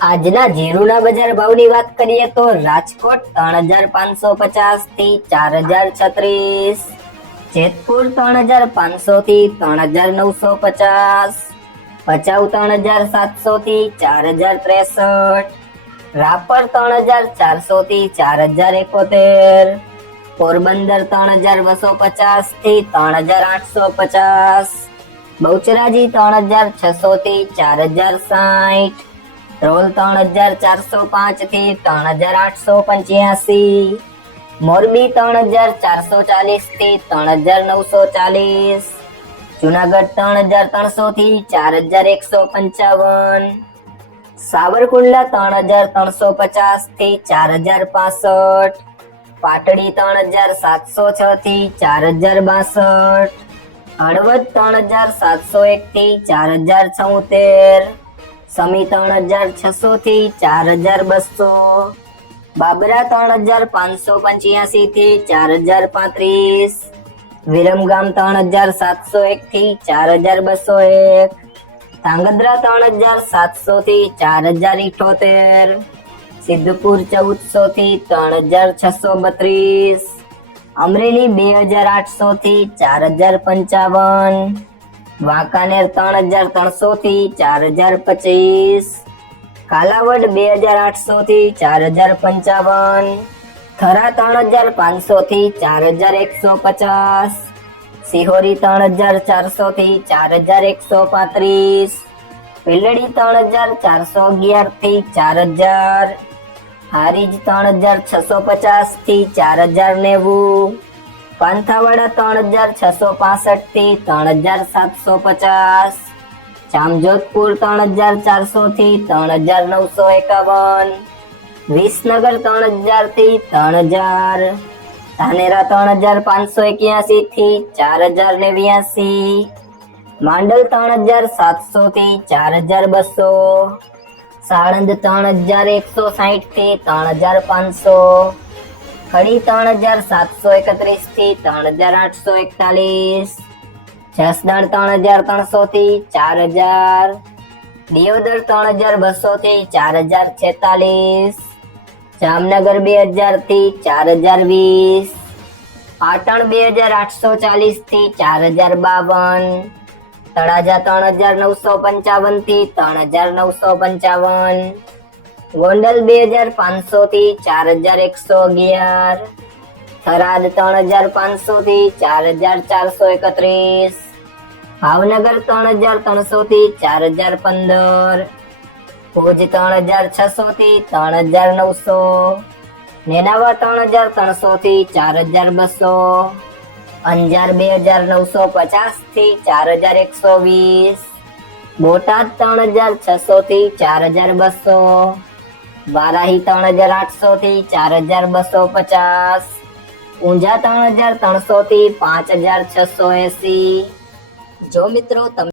આજના જીરુના બજાર ભાવની વાત કરીએ તો રાજકોટ 3550 થી 4036, જેતપુર 3500 થી 3950, ભચાઉ 3700 થી 4063, રાપર 3400 થી 4071, પોરબંદર 3250 થી 3850, બહુચરાજી 3600 થી 4060, ધ્રોલ 3405 થી 3885, મોરબી 3440 થી 3940, જુનાગઢ 3300 થી 4155, સાવરકુંડલા 3350 થી 4065, પાટડી 3706 થી 4062, હળવદ 3701 થી 4076, સમી 3600 થી 4200, બાબરા 3585 થી 4035, વિરમગામ 3701 થી 4201, ધાંગધ્રા 3700 થી 4078, સિદ્ધપુર 1400 થી 3632, અમરેલી 2800 થી 4055, વાંકાનેર 3300 થી 4025, કાલાવડ 2800 થી 4055, થરા 3500 થી 4150, સિહોરી 3400 થી 4135, પીલડી 3411 થી 4000, હારીજ 3650 થી 4090, પાંથાવાડા 3665 થી 3750, જામજોધપુર 3400 થી 3951, વિસનગર 3000 થી 3000, ધાનેરા 3581 થી 4089, માંડલ 3700 થી 4200, સાણંદ 3160 થી 3500, કડી 3731 થી 3841, જસદણ 3300 થી 4000, દિયોદર 3200 થી 4046, જામનગર 2000 થી 4020, પાટણ 2840 થી 4052, તળાજા 3955 થી 3955, ગોંડલ 2500 થી 4111, થરાદ 3500 થી 4431, ભાવનગર 3300 થી 4015, ભુજ 3600 થી 3900, નેનાવા 3300 થી 4200, અંજાર 2950 થી 4120, બોટાદ 3600 થી 4200, વારાહી 3800 થી 4250, ઊંઝા 3300 થી 5680। જો મિત્રો તમે